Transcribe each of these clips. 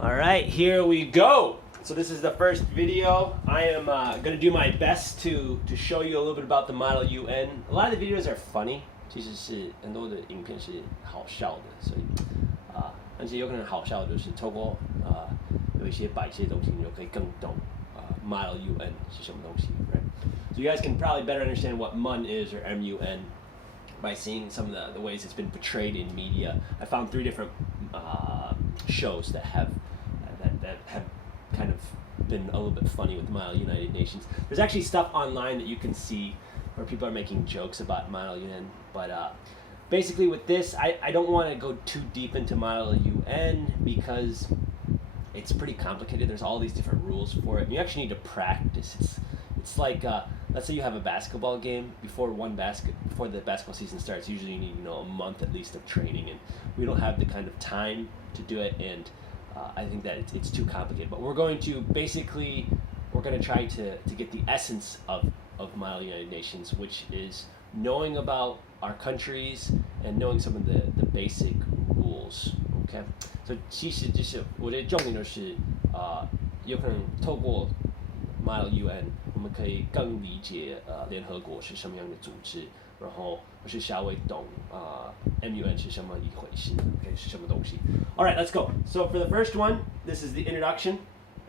All right, here we go. So this is the first video. I am going to do my best to show you a little bit about the Model UN. A lot of the videos are funny. 其实是很多的影片是好笑的，所以而且有可能好笑就是透过有一些摆一些东西，你就可以更懂Model UN 是什么东西 right? So you guys can probably better understand what MUN is or MUN by seeing some of the ways it's been portrayed in media. I found 3 different shows that have kind of been a little bit funny with Model United Nations. There's actually stuff online that you can see where people are making jokes about Model UN, but basically with this, I don't want to go too deep into Model UN because it's pretty complicated. There's all these different rules for it, and you actually need to practice. It's like let's say you have a basketball game before the basketball season starts. Usually you need a month at least of training, and we don't have the kind of time to do it, and I think that it's too complicated. But we're going to try to get the essence of Model United Nations, which is knowing about our countries and knowing some of the basic rules. Okay, so 其实就是我觉得重点就是有可能透过 Model UN 我们可以更理解联合国是什么样的组织，然后我是稍微懂MUN 是什么一回事 ，OK 是什么东西。All right, let's go. So for the first one, this is the introduction,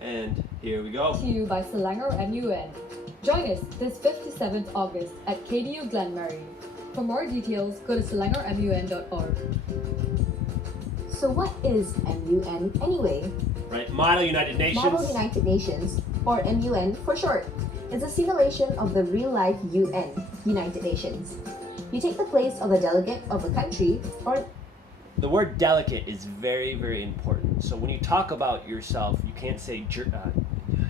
and here we go. To you by Selangor MUN. Join us this 57th August at KDU Glenmary. For more details, go to selangormun.org. So what is MUN anyway? Right, Model United Nations. Model United Nations, or MUN for short, is a simulation of the real-life UN, United Nations. You take the place of a delegate of a country or... The word delegate is very, very important. So when you talk about yourself, you can't say, if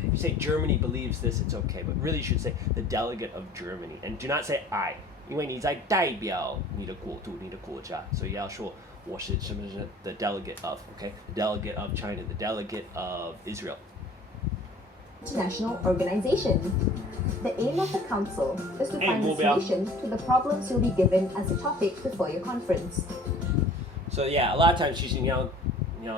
you say Germany believes this, it's okay, but really you should say the delegate of Germany. And do not say I, 因为你在代表你的国度、你的国家，所以要说我是什么什么 the delegate of, okay? The delegate of China, the delegate of Israel. International organization. The aim of the council is to find a solution to the problems you'll be given as a topic before your conference. So yeah, a lot of times 其实你要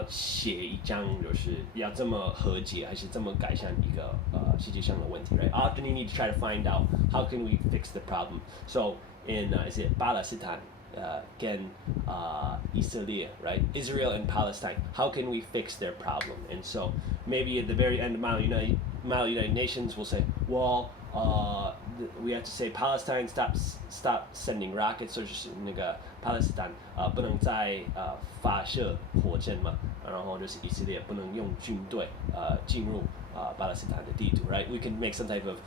写一张就是要这么和解还是这么改善一个世界上的问题 right? Often you need to try to find out how can we fix the problem. So in is it Palestine跟以色列 right? Israel and Palestine, how can we fix their problem? And so maybe at the very end of Model United Nations we'll say, well, we have to say Palestine stop sending rockets, 就是那个 Palestine 不能再发射火箭嘛，然后就是以色列不能用军队进入巴勒斯坦的地图 right? We can make some type of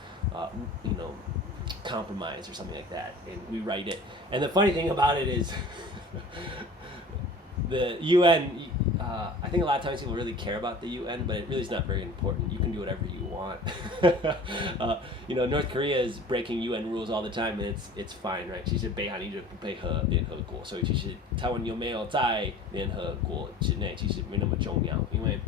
compromise or something like that, and we write it. And the funny thing about it is the UN, I think a lot of times people really care about the UN, but it really is not very important. You can do whatever you want. North Korea is breaking UN rules all the time, and it's fine, right? 其实北韩一直不配合联合国，所以其实台湾有没有在联合国之内其实没那么重要，因为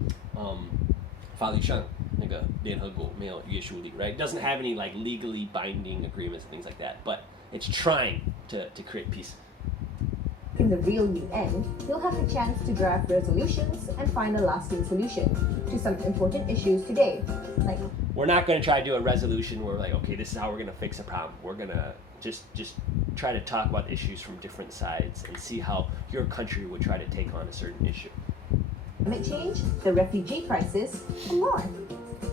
法律上那个联合国没有约束力 right? It doesn't have any like legally binding agreements and things like that, but it's trying to create peace. In the real UN, you'll have the chance to draft resolutions and find a lasting solution to some important issues today. Like, we're not going to try to do a resolution where we're like, okay, this is how we're going to fix a problem. We're going to just try to talk about issues from different sides and see how your country would try to take on a certain issue. Climate change, the refugee crisis, and more.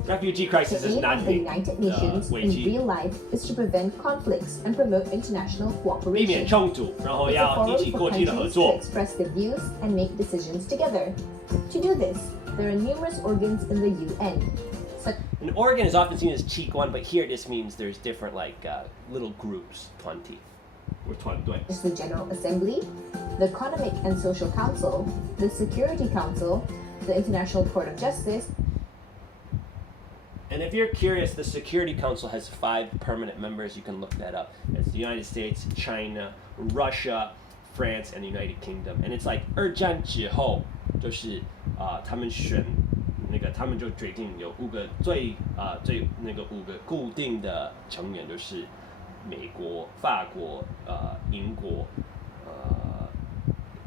Refugee crisis the is aim not of the United Nations in real life is to prevent conflicts and promote international 避免 cooperation. 冲突，然后 It's a 要一 forum 起 for 国际的合 countries to 作。 express their views and make decisions together. To do this, there are numerous organs in the UN. An organ is often seen as 器官, but here this means there's different like little groups, 团体 or 团队. Is the General Assembly, the Economic and Social Council, the Security Council, the International Court of Justice. And if you're curious, the Security Council has 5 permanent members. You can look that up. It's the United States, China, Russia, France, and the United Kingdom. And it's like 二战之后，就是他们选那个，他们就决定有5个最那个5个固定的成员，就是美国、法国、英国，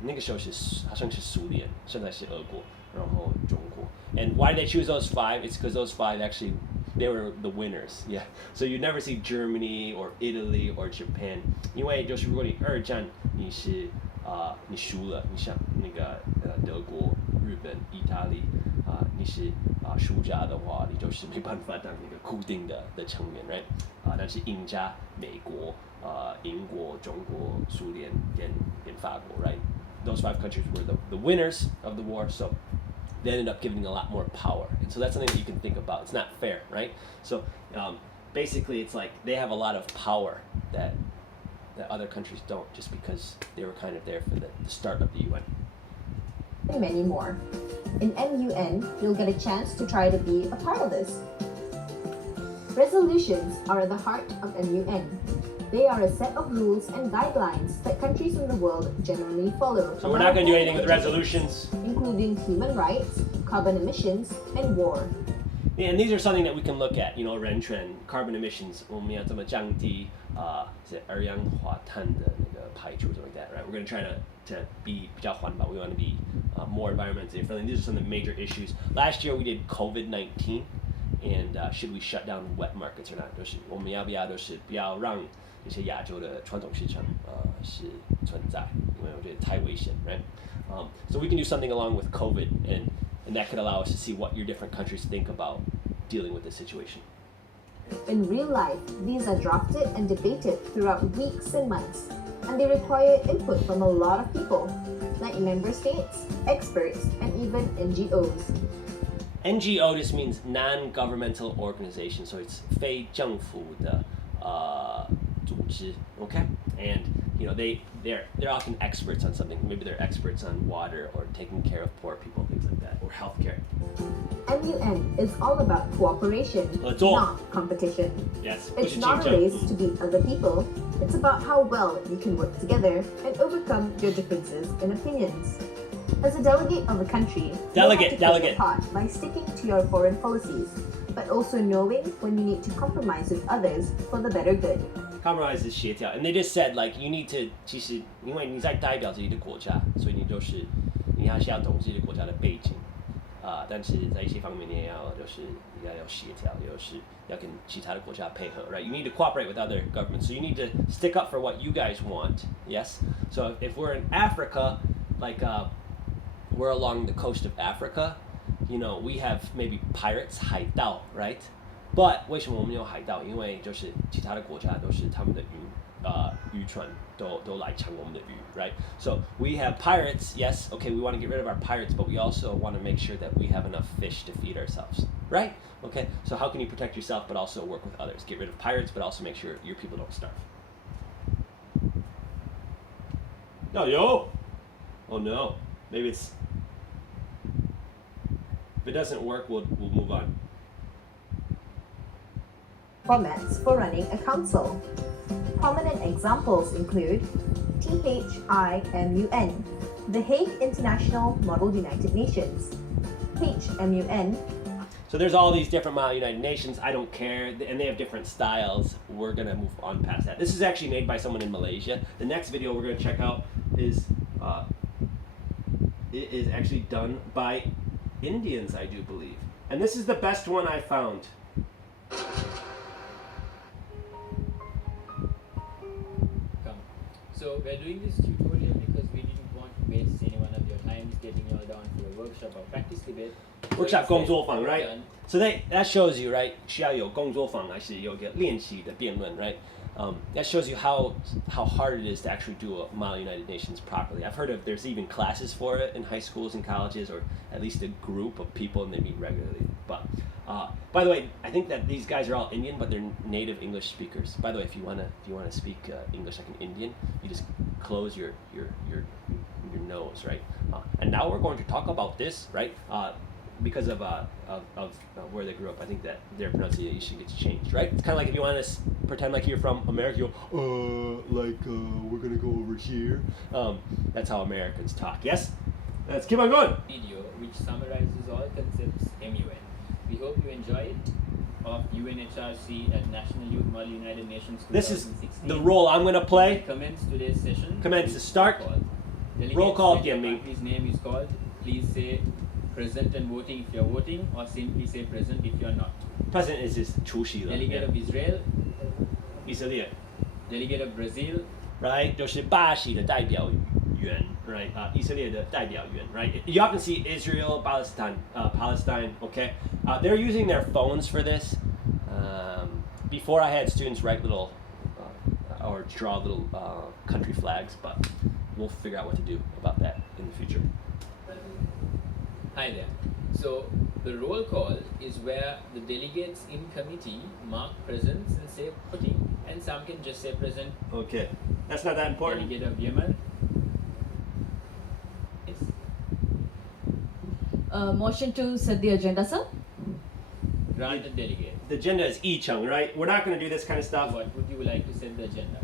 那个时候是好像是苏联，现在是俄国，然后中国。And why did they choose those 5? It's because those 5 actually, they were the winners. Yeah. So you never see Germany or Italy or Japan. 因为就是如果你二战你是你输了，你像那个德国、日本、意大利你是输家的话，你就是没办法当那个固定的成员 ，right？ 但是赢家美国、英国、中国、苏联跟法国 ，right？ Those 5 countries were the winners of the war, so they ended up giving a lot more power, and so that's something that you can think about. It's not fair, right? So basically, it's like they have a lot of power that other countries don't, just because they were kind of there for the start of the UN. And many more. In MUN, you'll get a chance to try to be a part of this. Resolutions are at the heart of MUN. They are a set of rules and guidelines that countries in the world generally follow. So we're not going to do anything with resolutions, including human rights, carbon emissions, and war. Yeah, and these are something that we can look at. You know, 人权 carbon emissions 我们要怎么降低是二氧化碳的那个排出 something like that, right? We're going to try to be 比较环保. We want to be more environmentally friendly. These are some of the major issues. Last year we did COVID-19, and should we shut down wet markets or not? 就是我们要不要就是不要让一些亚洲的传统市场是存在，因为我觉得太危险, right? So we can do something along with COVID, and that could allow us to see what your different countries think about dealing with this situation. In real life, these are drafted and debated throughout weeks and months, and they require input from a lot of people, like member states, experts, and even NGOs. NGO just means non-governmental organization, so it's 非政府的组织, okay? And you know they're often experts on something. Maybe they're experts on water or taking care of poor people, things like that, or healthcare. MUN is all about cooperation, not competition. Yes. It's not a race to beat other people. It's about how well you can work together and overcome your differences in opinions. As a delegate of a country, you have to play your part by sticking to your foreign policies, but also knowing when you need to compromise with others for the better good. Compromise is 协调, and they just said like you need to 其实因为你在代表自己的国家，所以你还是要懂自己的国家的背景，但是在一些方面你也要协调，就是要跟其他的国家配合, right? You need to cooperate with other governments, so you need to stick up for what you guys want, yes? So if we're in Africa, like we're along the coast of Africa, you know, we have maybe pirates, 海盗, right? But 为什么我们有海盗？因为就是其他的国家都是他们的渔船都来抢我们的鱼, right? So we have pirates, yes, okay, we want to get rid of our pirates, but we also want to make sure that we have enough fish to feed ourselves, right? Okay, so how can you protect yourself but also work with others? Get rid of pirates, but also make sure your people don't starve. No, yo! Oh no, maybe it's... If it doesn't work, we'll move on. Formats for running a council. Prominent examples include THIMUN, the Hague International Model United Nations, HMUN. So there's all these different Model United Nations. I don't care, and they have different styles. We're gonna move on past that. This is actually made by someone in Malaysia. The next video we're gonna check out is it is actually done by Indians, I do believe. And this is the best one I found. So we're doing this tutorial because we didn't want to waste any one of your time getting you all down for a workshop or practice debate. Workshop 工作坊, right? So that shows you, right? 需要有工作坊还是有一个练习的辩论, right? That shows you how hard it is to actually do a Model United Nations properly. I've heard of there's even classes for it in high schools and colleges, or at least a group of people, and they meet regularly. But by the way, I think that these guys are all Indian, but they're native English speakers. By the way, if you wanna speak English like an Indian, you just close your nose, right? And now we're going to talk about this, right? Because of where they grew up, I think that their pronunciation gets changed, right? It's kind of like if you want to pretend like you're from America, you go, we're gonna go over here. That's how Americans talk. Yes, let's keep on going. Video which summarizes all concepts MUN. We hope you enjoy it. Of UNHRC at National Youth Model United Nations 2016. This is the role I'm gonna play. Commence today's session. Commence to start. Delegate Roll call, state your Gimme. country's name is called. Please say present and voting if you're voting, or simply say present if you're not. President is just 出席了 Delegate of Israel, 以色列 delegate of Brazil, right 就是巴西的代表员 right 以色列的代表员 right you often see Israel Palestine okay they're using their phones for this before I had students write little or draw little country flags but we'll figure out what to do about that in the future. Hi there. So the roll call is where the delegates in committee mark presence and say voting, and some can just say present. Okay, that's not that important. Delegate of Yemen. Yes. Motion to set the agenda, sir. Granted delegate. The agenda is 议程 right we're not going to do this kind of stuff. What would you like to set the agenda?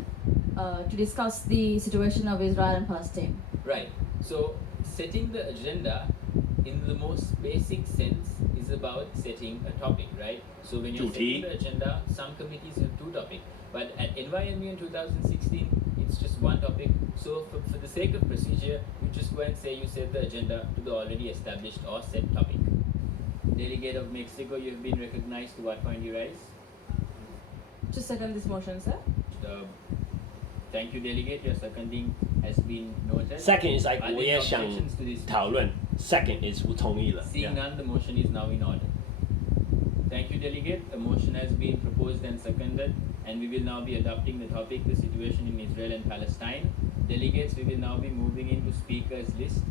To discuss the situation of Israel and Palestine. Right. So setting the agenda in the most basic sense is about setting a topic, right? So when you're setting the agenda, some committees have two topics, but at NYMU in 2016, it's just one topic. So for the sake of procedure, you just go and say you set the agenda to the already established or set topic. Delegate of Mexico, you've been recognized. To what point you rise? To second this motion, sir. Thank you, delegate. Your seconding has been noted. Second is like Are there 我也想 objections to this? 讨论 second is 我同意了 Seeing none, the motion is now in order. Thank you, delegate. The motion has been proposed and seconded, and we will now be adopting the topic, the situation in Israel and Palestine. Delegates, we will now be moving into speakers list.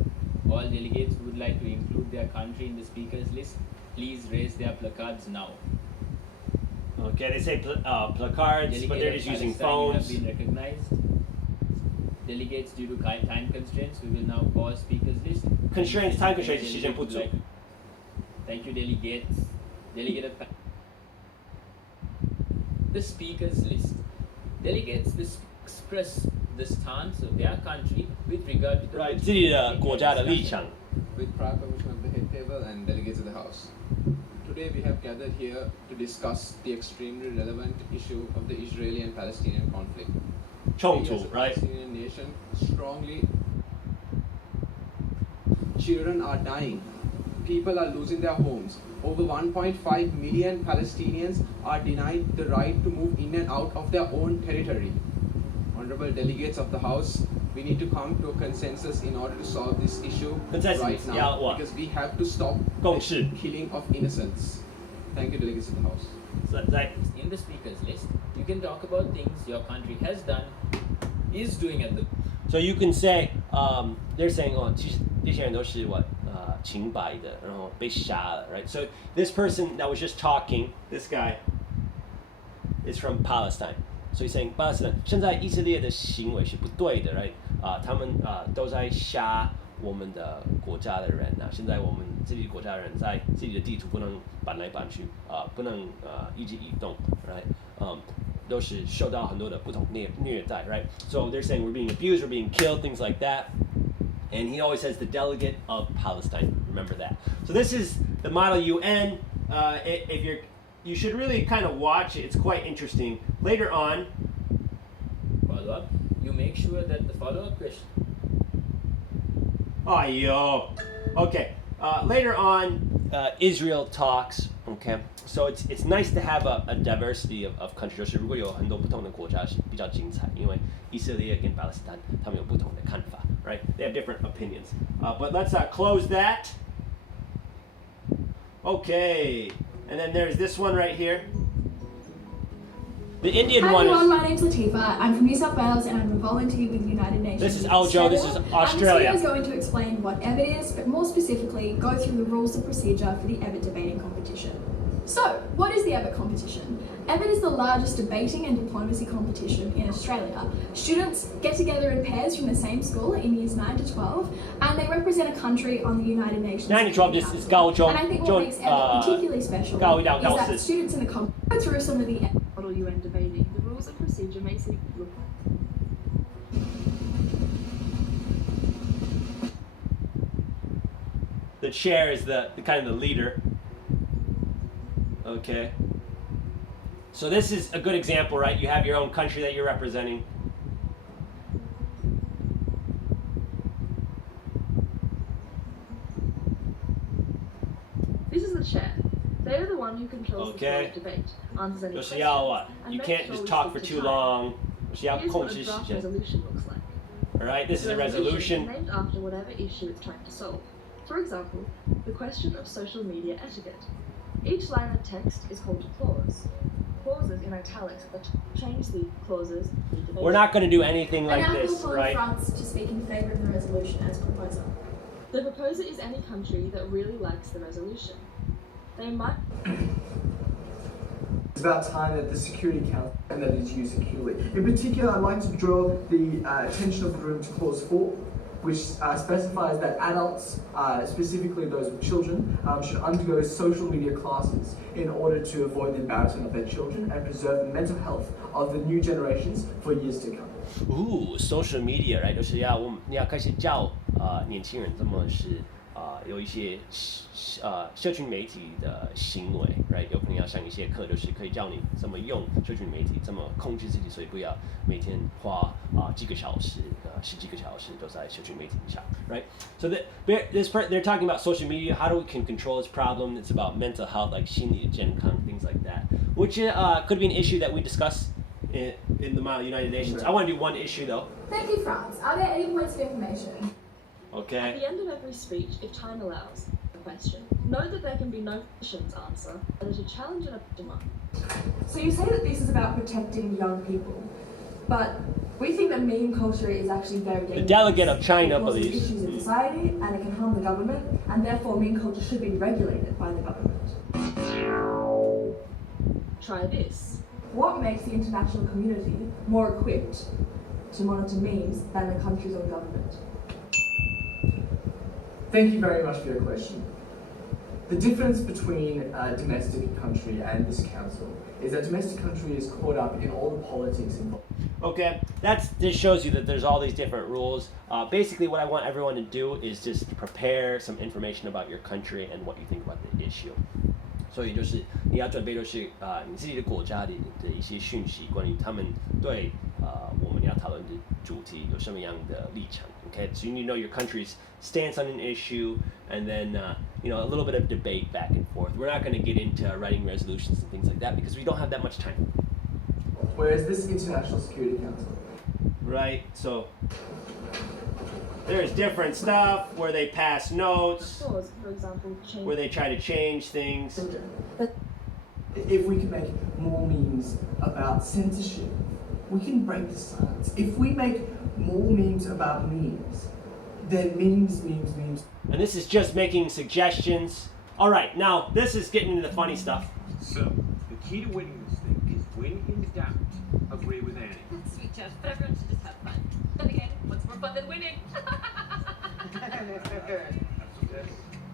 All delegates who would like to include their country in the speakers list, please raise their placards now. Okay, they say placards, but they're just using phones. You have been recognized. Delegates, due to time constraints, we will now pause speakers list. Constraints, time constraints, 时间不足 Thank you, delegates. Delegate of the speakers list. Delegates express the stance of their country with regard to the right 自己的国家的立场 With prior permission of the head table and delegates of the House. Today we have gathered here to discuss the extremely relevant issue of the Israeli and Palestinian conflict. 冲 We as 突 a right Palestinian nation strongly. Children are dying. People are losing their homes. Over 1.5 million Palestinians are denied the right to move in and out of their own territory. Honorable delegates of the House, we need to come to a consensus in order to solve this issue Consensus, right yeah, now what? because we have to stop 共 the 识 killing of innocents. Thank you, delegates of the House. so like in the speakers list. You can talk about things your country has done, is doing at the. so you can say they're saying 其实这些人都是清白的然后被杀了 right so this person that was just talking this guy is from Palestine so he's saying Palestine 现在以色列的行为是不对的 right 他们都在杀我们的国家的人现在我们自己国家的人在自己的地图不能搬来搬去不能一直移动 right 都是受到很多的不同虐待 right so they're saying we're being abused we're being killed things like that and he always says the delegate of Palestine remember that so this is the model UN if you should really kind of watch it it's quite interesting later on Follow-up. You make sure that the follow-up question. oh yo okay later on Israel talks okay so it's nice to have a diversity of countries 就是如果有很多不同的国家是比较精彩因为以色列跟巴勒斯坦他们有不同的看法 right they have different opinions but let's close that okay and then there's this one right here the Indian Hi one everyone, is my name's Latifa. I'm from New South Wales and I'm a volunteer with the United Nations. This is Aljo, this is Australia. And this video is going to explain what EBIT is, but more specifically, go through the rules of procedure for the EBIT debating competition. So, what is the EBIT competition? EBIT is the largest debating and diplomacy competition in Australia. Students get together in pairs from the same school in years 9 to 12, and they represent a country on the United Nations. 9 to 12 this is 高中 And I think what makes EBIT particularly special高一到 is 高 that 四 students in the competition go through some of the Model UN debating. The rules of procedure makes it look. the chair is the kind of the leader okay so this is a good example right you have your own country that you're representing This is the chair. They are the one who controls the flow of debate, answers any 就是 questions, 要 what? and You makes can't sure just we talk stick for to too time. long. 就是要 Here's 控 what a 制时 draft 间。 resolution looks like. Alright, this is a The resolution resolution. is named after whatever issue it's trying to solve. For example, the question of social media etiquette. Each line of text is called a clause. Clauses in italics that change the clauses. We're not going to do anything like and now this, we'll call right? France to speak in favour of the resolution as proposer. The proposer is any country that really likes the resolution. They might. It's about time that the Security Council and that it is used securely. In particular, I'd like to draw the attention of the room to Clause 4, which specifies that adults, specifically those with children, should undergo social media classes in order to avoid the embarrassment of their children and preserve the mental health of the new generations for years to come. Ooh, social media, right? 就是你要开始教年轻人怎么是有一些社群媒体的行为 ，right？ 有可能要上一些课，就是可以教你怎么用社群媒体，怎么控制自己，所以不要每天花几个小时、十几个小时都在社群媒体上 ，right? So they're talking about social media. How do we can control this problem? It's about mental health, like 心理健康, things like that, which could be an issue that we discuss in the United Nations. I want to do one issue though. Thank you, France. Are there any points of information? At Okay. the end of every speech, if time allows, a question. Note that there can be no questions answer, but there's a challenge and a demand. So you say that this is about protecting young people, but we think that meme culture is actually very dangerous. The delegate of China because believes. It causes issues in society and it can harm the government, and therefore meme culture should be regulated by the government. Try this. What makes the international community more equipped to monitor memes than the country's own government? Thank you very much for your question. The difference between a domestic country and this council is that domestic country is caught up in all the politics involved. Okay, this shows you that there's all these different rules. Basically, what I want everyone to do is just prepare some information about your country and what you think about the issue. 所以就是你要准备就是你自己的国家的一些讯息，关于他们对我们要讨论的主题有什么样的立场。Okay, so you need to know your country's stance on an issue, and then a little bit of debate back and forth. We're not going to get into writing resolutions and things like that because we don't have that much time. Whereas this International Security Council, right? So there's different stuff where they pass notes, Clause, for example, change. where they try to change things. if we can make more memes about censorship, we can break the silence. If we make more memes about memes, then memes. And this is just making suggestions. All right, now this is getting into the funny stuff. So, the key to winning this thing is when in doubt, agree with Annie. That's sweet, Jeff, but everyone should just have fun. Then again, what's more fun than winning?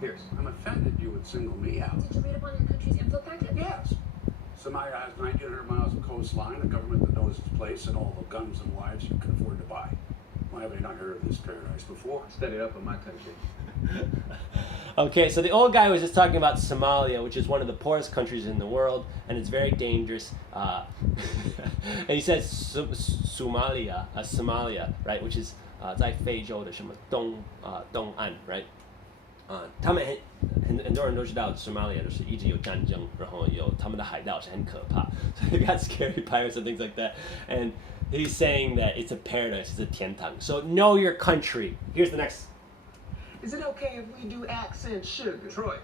Pierce, I'm offended you would single me out. Did you read up on your country's info packet? Yes. Somalia has 1,900 miles of coastline, a government that knows its place, and all the guns and wives you can afford to buy. Why have you not heard of this paradise before? Studied up in my country. Okay, so the old guy was just talking about Somalia, which is one of the poorest countries in the world, and it's very dangerous. And he says Somalia, right, which is 在非洲的什么东岸 right? 他们很多人都知道 Somalia 就是一直有战争，然后有他们的海盗是很可怕， so they got scary pirates and things like that. And he's saying that it's a paradise, it's a 天堂. So know your country. Here's the next. Is it okay if we do accent sugar? Troy,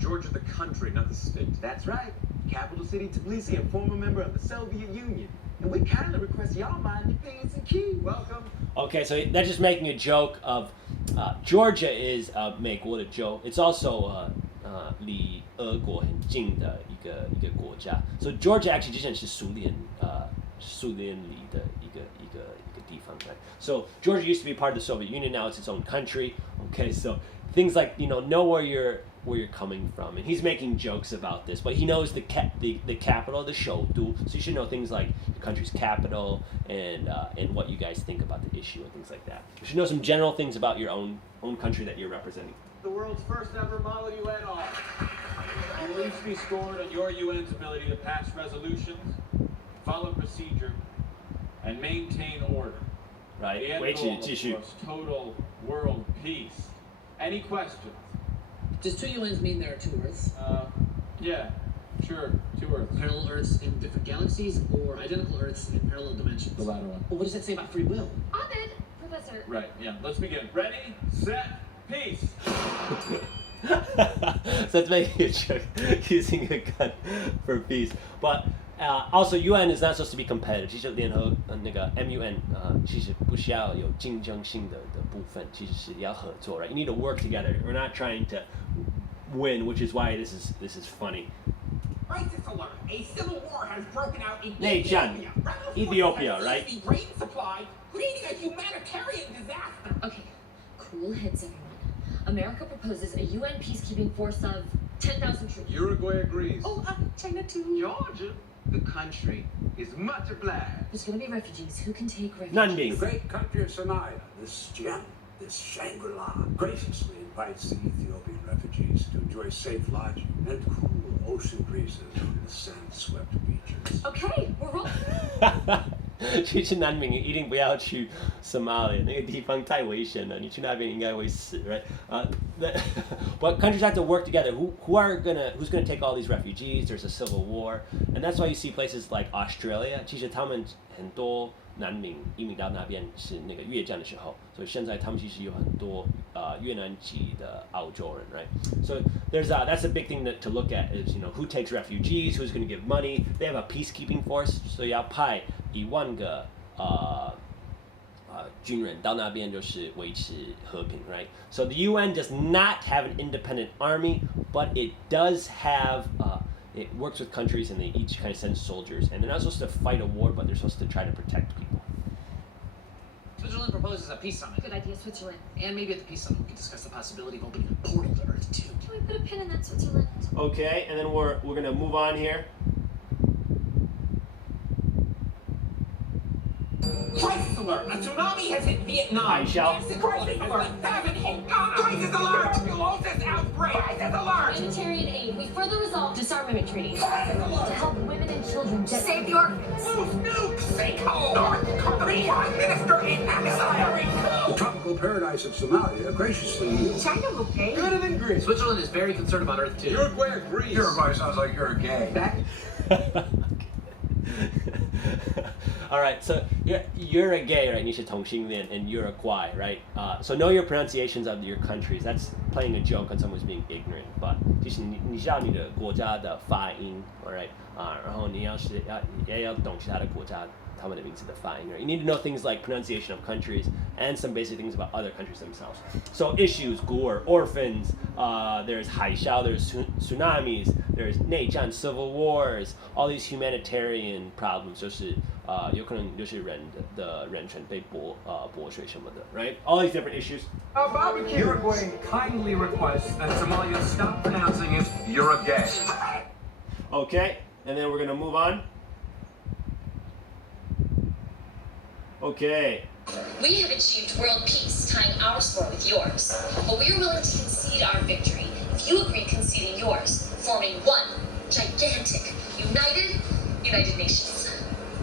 Georgia the country, not the state. That's right. Capital city Tbilisi, a former member of the Soviet Union. And we kindly request y'all mind independence and key. Welcome. Okay, so they're just making a joke of Georgia is 美国的州. It's also 离俄国很近的一个国家. So Georgia actually 之前是苏联里的一个地方, right? So Georgia used to be part of the Soviet Union, now it's its own country. Okay, so things like know where you're coming from, and he's making jokes about this, but he knows the capital, the 首都, so you should know things like the country's capital and what you guys think about the issue and things like that. You should know some general things about your own country that you're representing. The world's first ever Model UN off. Will at least be scored on your UN's ability to pass resolutions, follow procedure, and maintain order. Right. The end goal, of course, total world peace. Any questions? Does two UNs mean there are two Earths? Yeah, sure, two Earths. Parallel Earths in different galaxies, or identical Earths in parallel dimensions? The latter one. Well, what does that say about free will? Ahmed, Professor. Right, yeah. Let's begin. Ready, set, peace. So that's making a joke using a gun for peace. But also UN is not supposed to be competitive. 其实联合那个 MUN 其实不需要有竞争性的部分，其实是要合作 right? You need to work together. We're not trying to win, which is why this is funny. Crisis alert! A civil war has broken out in Ethiopia, right? The grain supply, creating a humanitarian disaster. Okay, cool heads, everyone. America proposes a UN peacekeeping force of 10,000 troops. Uruguay agrees. Oh, China too. Georgia, the country, is much obliged. There's going to be refugees. Who can take refugees? Nanbing. The great country of Sinai, this gem, this Shangri-La, graciously invites the Ethiopian refugees to enjoy safe lodging and cool ocean breezes on the sand-swept beaches. Okay, we're rolling. 其实南冥一定不要去 Somalia 那个地方太危险了，你去那边应该会死 right? But countries have to work together. Who's gonna take all these refugees? There's a civil war, and that's why you see places like Australia. 其实他们很多南冥移民到那边是那个越战的时候，所以现在他们其实有很多越南籍的澳洲人 right? So that's a big thing to look at is who takes refugees, who's going to give money. They have a peacekeeping force, 所以要派10000个军人到那边就是维持和平 right? So the UN does not have an independent army, but it does have it works with countries and they each kind of send soldiers, and they're not supposed to fight a war, but they're supposed to try to protect people. Switzerland proposes a peace summit. Good idea, Switzerland. And maybe at the peace summit we can discuss the possibility of opening a portal to Earth too. Can we put a pin in that, Switzerland? Okay, and then we're gonna move on here. Crisis alert! A tsunami has hit Vietnam. Crisis alert! Famine hit. Crisis alert! Tuberculosis outbreak. Crisis alert! Humanitarian aid. We further resolve disarmament treaties to help women and children get Save the orphans. Loose nukes. Sinkhole. North Korea. Prime Minister in exile. The tropical paradise of Somalia graciously yields. China will pay. Better than Greece. Switzerland is very concerned about Earth too. Uruguay agrees. Uruguay sounds like you're a gay. All right, so you're a gay, right? 你是同性恋 and Uruguay, right? So know your pronunciations of your countries. That's playing a joke on someone who's being ignorant. But 就是你知道你的国家的发音 alright? 然后你要懂其他的国家他们的名字的发音 right? You need to know things like pronunciation of countries and some basic things about other countries themselves. So issues, gore, orphans, there's 海啸, there's tsunamis, there's 内战, civil wars, all these humanitarian problems 就是有可能就是人的人权被剥削什么的 right? All these different issues. Barbecue. Uruguay kindly requests that Somalia stop pronouncing it Uruguay. Okay, and then we're gonna move on. Okay. We have achieved world peace, tying our score with yours. But we are willing to concede our victory if you agree conceding yours, forming one gigantic, United Nations.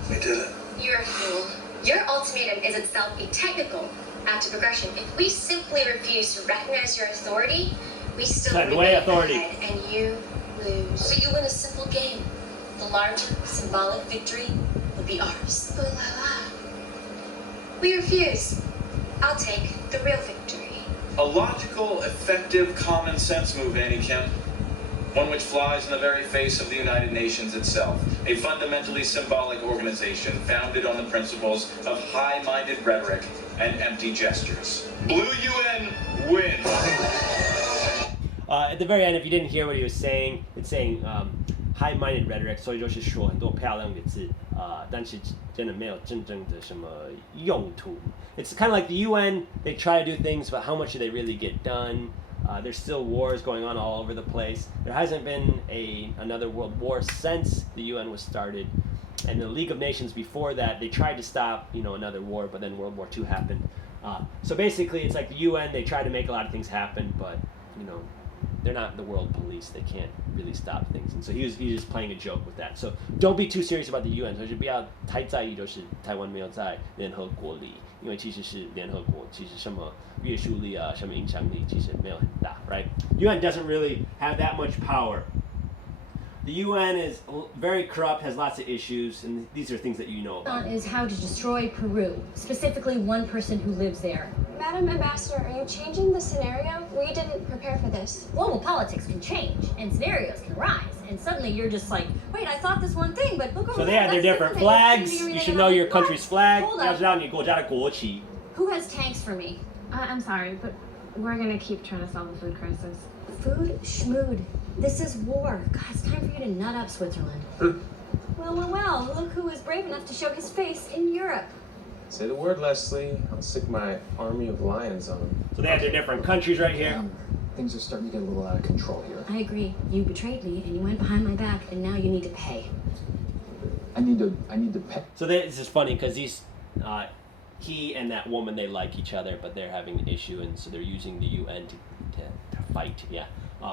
We did it. You're a fool. Your ultimatum is itself a technical act of aggression. If we simply refuse to recognize your authority, we still remain ahead and you lose. So you win a simple game. The larger symbolic victory will be ours. Ooh la la. We refuse. I'll take the real victory. A logical, effective, common sense move, Annie Kim. One which flies in the very face of the United Nations itself. A fundamentally symbolic organization founded on the principles of high-minded rhetoric and empty gestures. Blue UN wins. At the very end, if you didn't hear what he was saying, it's saying high-minded rhetoric, 所以就是说很多漂亮的字，但是真的没有真正的什么用途。It's kind of like the UN, they try to do things, but how much do they really get done? There's still wars going on all over the place. There hasn't been another world war since the UN was started. And the League of Nations before that, they tried to stop, another war, but then World War II happened. So basically, it's like the UN, they try to make a lot of things happen, but, they're not the world police. They can't really stop things. And so he's just playing a joke with that. So don't be too serious about the UN. 所以就不要太在意，就是台湾没有在联合国里因为其实是联合国，其实什么约束力啊，什么影响力其实没有很大 ，right? UN doesn't really have that much power. The UN is very corrupt, has lots of issues, and these are things that you know about. Is how to destroy Peru, specifically one person who lives there. Madam Ambassador, are you changing the scenario? We didn't prepare for this. Global politics can change, and scenarios can rise, and suddenly you're just like, wait, I thought this one thing, but look over So they there, have their that's different thing. flags. You should know your country's flag. Hold 要 up. 知道你国家的国旗。 Who has tanks for me? I'm sorry, but we're gonna keep trying to solve the food crisis. Food schmood. This is war. God, it's time for you to nut up, Switzerland. Well, look who is brave enough to show his face in Europe. Say the word, Leslie. I'll stick my army of lions on them. So they have their different countries right here. Things are starting to get a little out of control here. I agree. You betrayed me, and you went behind my back, and now you need to pay. I need to pay. So this is funny because he and that woman, they like each other, but they're having an issue, and so they're using the UN to fight. Yeah.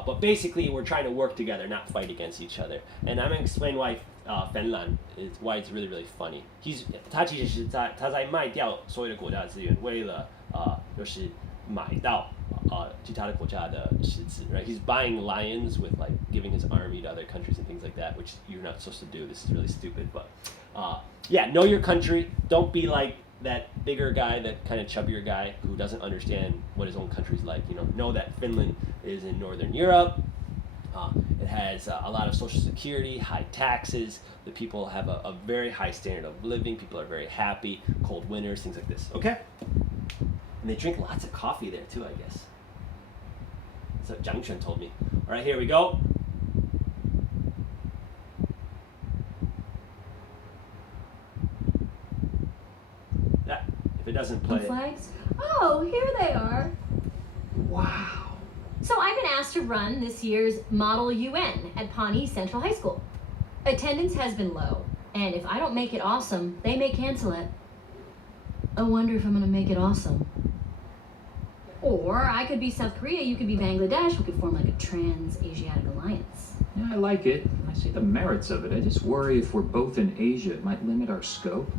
But basically, we're trying to work together, not fight against each other. And I'm going to explain why Finland is why it's really, really funny. 他其实是在卖掉所有的国家的资源，为了就是买到其他的国家的石子 right? He's buying lions with like giving his army to other countries and things like that, which you're not supposed to do. This is really stupid, but yeah, know your country. Don't be like that bigger guy, that kind of chubbier guy who doesn't understand what his own country's like. Know that Finland is in Northern Europe. It has a lot of social security, high taxes. The people have a very high standard of living. People are very happy. Cold winters, things like this. Okay? And they drink lots of coffee there too, I guess. That's what Zhang Chun told me. All right, here we go. If it doesn't play. Flags? Oh, here they are. Wow. So I've been asked to run this year's Model UN at Pawnee Central High School. Attendance has been low, and if I don't make it awesome, they may cancel it. I wonder if I'm gonna make it awesome. Or I could be South Korea, you could be Bangladesh, we could form like a trans-Asiatic alliance. Yeah, I like it. I see the merits of it. I just worry if we're both in Asia, it might limit our scope.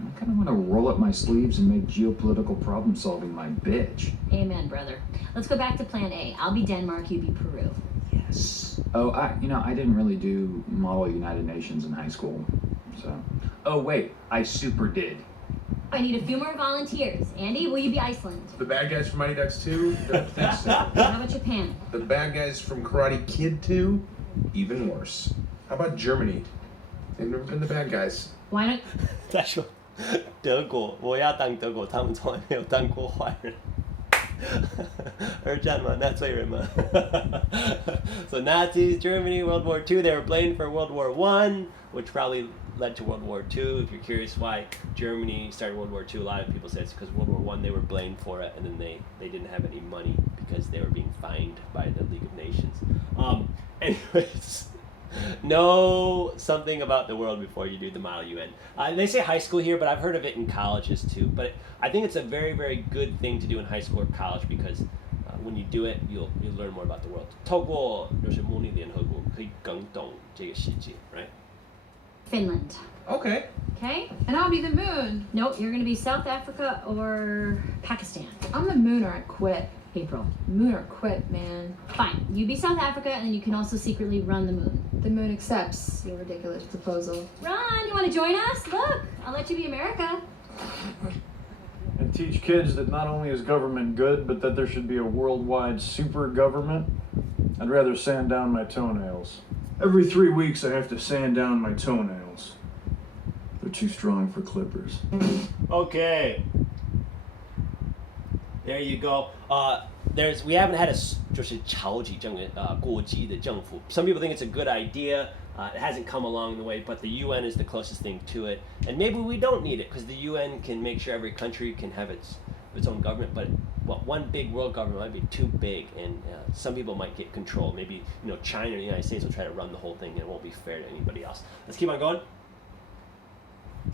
I kind of want to roll up my sleeves and make geopolitical problem solving my bitch. Amen, brother. Let's go back to plan A. I'll be Denmark, you be Peru. Yes. Oh, I didn't really do Model United Nations in high school, so. Oh, wait, I super did. I need a few more volunteers. Andy, will you be Iceland? The bad guys from Mighty Ducks 2? Don't think so. How about Japan? The bad guys from Karate Kid 2? Even worse. How about Germany? They've never been the bad guys. Why not? 他说德国，我要当德国，他们从来没有当过坏人。二战吗？纳粹人吗？ So Nazis, Germany, World War II, they were blamed for World War I, which probably led to World War II. If you're curious why Germany started World War II, a lot of people say it's because World War I they were blamed for it, and then they didn't have any money because they were being fined by the League of Nations. Anyways, know something about the world before you do the Model UN. They say high school here, but I've heard of it in colleges too. But I think it's a very, very good thing to do in high school or college because when you do it, you'll learn more about the world. 透过就是模拟联合国，可以更懂这个世界, right? Finland. Okay. Okay? And I'll be the moon. Nope, you're gonna be South Africa or Pakistan. I'm the moon or I quit. April. Moon or quit, man. Fine. You be South Africa, and then you can also secretly run the moon. The moon accepts your ridiculous proposal. Ron, you want to join us? Look, I'll let you be America. And teach kids that not only is government good, but that there should be a worldwide super government. I'd rather sand down my toenails. Every 3 weeks I have to sand down my toenails. They're too strong for clippers. Okay. There you go. We haven't had 就是超级政国际的政府. Some people think it's a good idea. It hasn't come along the way, but the UN is the closest thing to it. And maybe we don't need it because the UN can make sure every country can have its own government. But one big world government might be too big, and some people might get control. Maybe China or the United States will try to run the whole thing, and it won't be fair to anybody else. Let's keep on going.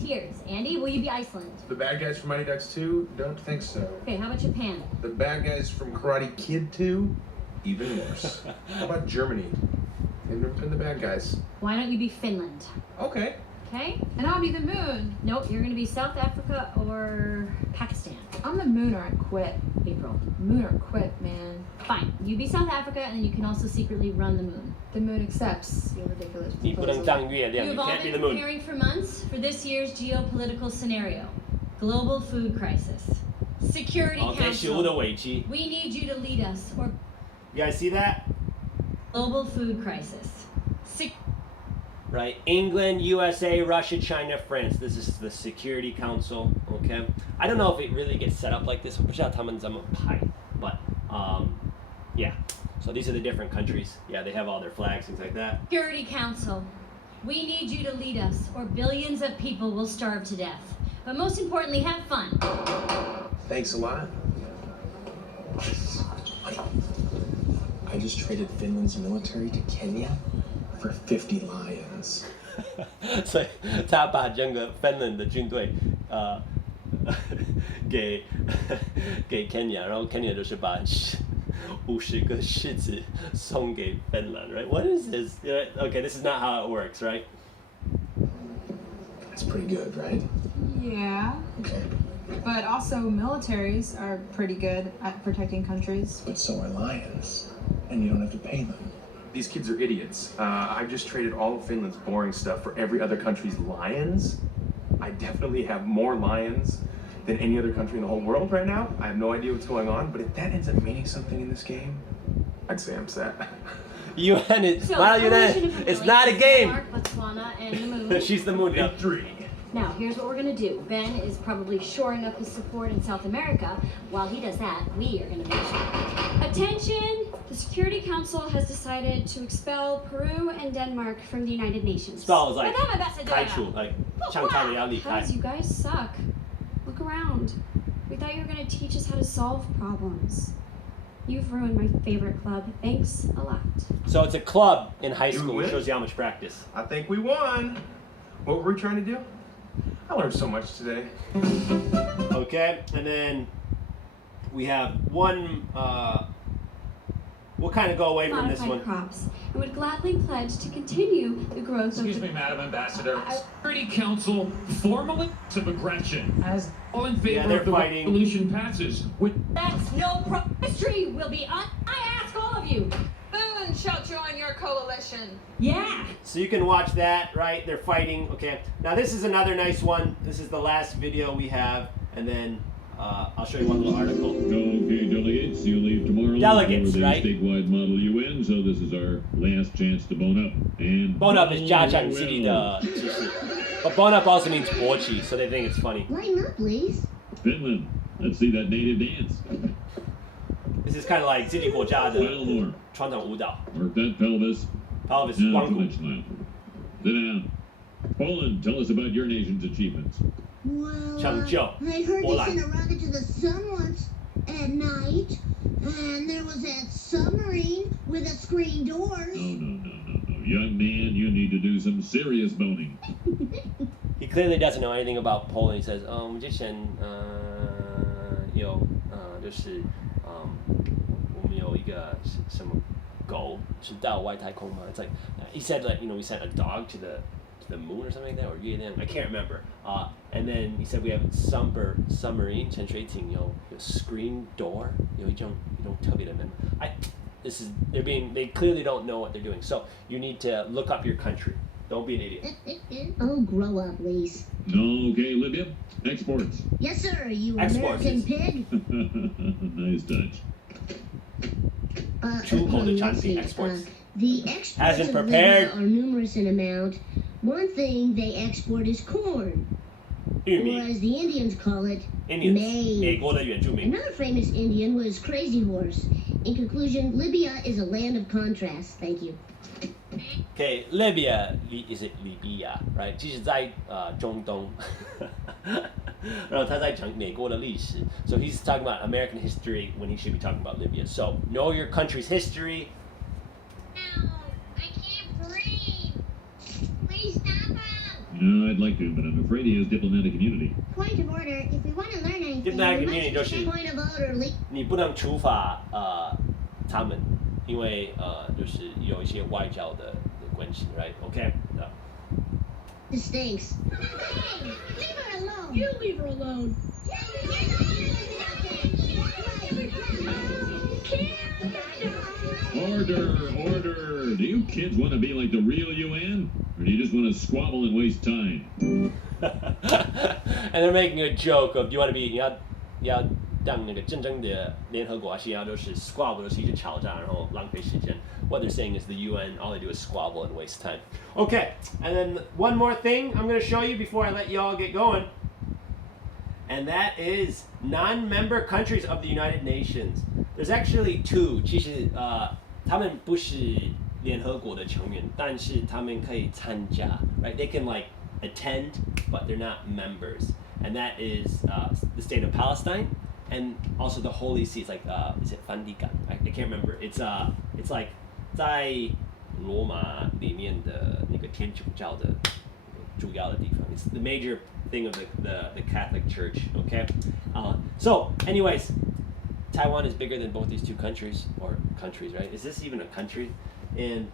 Tears. Andy, will you be Iceland? The bad guys from Mighty Ducks 2? Don't think so. Okay, how about Japan? The bad guys from Karate Kid 2? Even worse. How about Germany? They've never been the bad guys. Why don't you be Finland? Okay. okay? And I'll be the moon. Nope, you're gonna be South Africa or Pakistan. I'm the moon or I quit, April. Moon or quit, man. Fine, you be South Africa and then you can also secretly run the moon. The moon accepts your ridiculous 你不能 proposal. 当月亮 You you have all can't be been the moon. preparing for months for this year's geopolitical scenario. Global food crisis. Security OK 食物的 Council. 危机 We need you to lead us. Or You guys see that? global food crisis. Right, England, USA, Russia, China, France. This is the Security Council. Okay, I don't know if it really gets set up like this. 我不知道他们怎么排 but yeah. So these are the different countries. Yeah, they have all their flags, things like that. Security Council. We need you to lead us, or billions of people will starve to death. But most importantly, have fun. Thanks a lot. I just traded Finland's military to Kenya for 50 lions. 所以他把整个芬兰的军队给 Kenya， 然后 Kenya 就是把50个狮子送给芬兰 right? What is this? Okay, this is not how it works, right? That's pretty good, right? Yeah. But also militaries are pretty good at protecting countries. But so are lions. And you don't have to pay them. These kids are idiots. I've just traded all of Finland's boring stuff for every other country's lions. I definitely have more lions than any other country in the whole world right now. I have no idea what's going on, but if that ends up meaning something in this game, I'd say I'm set. UN is So, not coalition of it's not a game. Denmark, Botswana, and the moon. She's the moon now. Now, here's what we're gonna do. Ben is probably shoring up his support in South America. While he does that, we are gonna make sure. Attention! The Security Council has decided to expel Peru and Denmark from the United Nations. Spell is like Madame Ambassador. 开除 like 向他们要离开 Guys, you guys suck. Look around. We thought you were going to teach us how to solve problems. You've ruined my favorite club. Thanks a lot. So it's a club in high Did we school. win? It shows you how much practice. I think we won. What were we trying to do? I learned so much today. Okay, and then we have one. We'll kind of go away from this Modified one. crops and would gladly pledge to continue the growth Excuse of me, Madam Ambassador. Security Council formally of aggression as all in favor they're of the fighting. resolution passes. With That's no history will be on. I ask all of you. Moon shall join your coalition. Yeah. So you can watch that, right? They're fighting. Okay. Now this is another nice one. This is the last video we have, and then I'll show you one little article. Okay, delegates, you leave tomorrow Delegates, for the right? statewide model UN, so this is our last chance to bone up. And Bone up is 家长自己的知识. But bone up also means 勃起, so they think it's funny. Line up, please. Finland, let's see that native dance. This is kind of like 自己国家的 Well more. 传统舞蹈. Work that pelvis. Pelvis, Now, 光骨. too much now. Sit down. Poland, tell us about your nation's achievements. Well, Chang Jiao. I heard they Poland. sent a rocket to the sun once at night, and there was that submarine with a screen doors. No. Young man, you need to do some serious boning. He clearly doesn't know anything about Poland. He says, 我们之前有就是我们有一个什么狗是到外太空吗? It's like he said that we sent a dog to the moon or something like that, or 月亮, I can't remember. And then he said we have submarine 潜水艇有 screen door 有一种特别的门. They clearly don't know what they're doing. So you need to look up your country. Don't be an idiot. Oh, grow up, please. Okay, Libya, exports. Yes, sir, you Exports. American pig. Nice touch. 出口的 let's 产品 see, exports. The exports Hasn't of prepared. Libya are numerous in amount. One thing they export is corn, 玉 or 米 as the Indians call it, Indians. maize. 美国的原住民. Another famous Indian was Crazy Horse. In conclusion, Libya is a land of contrasts. Thank you. Okay, Libya, is it Libya, right? 其实在中东，然后他在讲美国的历史. So he's talking about American history when he should be talking about Libya. So know your country's history. No, I can't breathe. Please stop him. No, I'd like to, but I'm afraid he has diplomatic immunity. Point of order. If we want to learn anything, Diplomatic we immunity must 就是 point of order. 你不能处罚他们，因为就是有一些外交的关系 right? Okay. It stinks. Hey, leave her alone. You leave her alone. Order. Do you kids want to be like the real UN? Or do you just want to squabble and waste time? And they're making a joke of, do you want to be 要让那个真正的联合国还是要就是 squabble 就是一直吵架然后浪费时间 What they're saying is the UN, all they do is squabble and waste time. Okay, and then one more thing I'm going to show you before I let you all get going. And that is non-member countries of the United Nations. There's actually two. 其实他们不是联合国的成员，但是他们可以参加 right? They can like attend, but they're not members. And that is the state of Palestine and also the Holy See. It's like is it Vatican? I can't remember. It's like 在罗马里面的那个天主教的主要的地方. It's the major thing of the Catholic Church. Okay. So, anyways, Taiwan is bigger than both these two countries, right? Is this even a country? And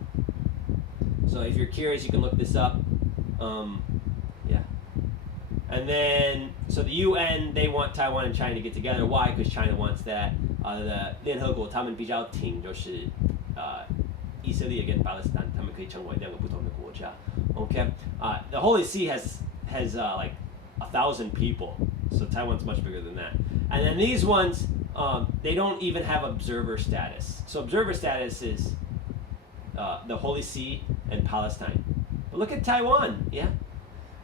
so, if you're curious, you can look this up. Yeah. And then, so the UN, they want Taiwan and China to get together. Why? Because China wants that. 联合国他们比较挺就是以色列跟巴勒斯坦他们可以成为两个不同的国家 Okay, the Holy See has like 1,000 people, so Taiwan's much bigger than that. And then these ones, they don't even have observer status. So observer status is the Holy See and Palestine. But look at Taiwan, yeah?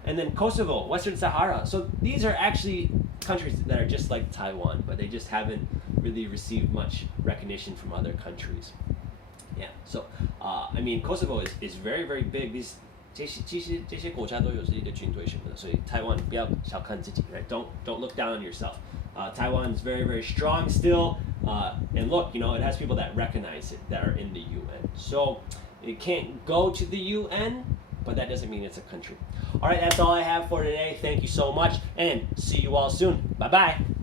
And then Kosovo, Western Sahara. So these are actually countries that are just like Taiwan, but they just haven't really received much recognition from other countries. Yeah, so I mean Kosovo is very, very big. This 其实这些国家都有自己的军队什么的，所以台湾不要小看自己 right? Don't look down on yourself. Taiwan is very, very strong still, and look, you know, it has people that recognize it that are in the UN. So it can't go to the UN, but that doesn't mean it's a country. All right, that's all I have for today. Thank you so much, and see you all soon. Bye bye.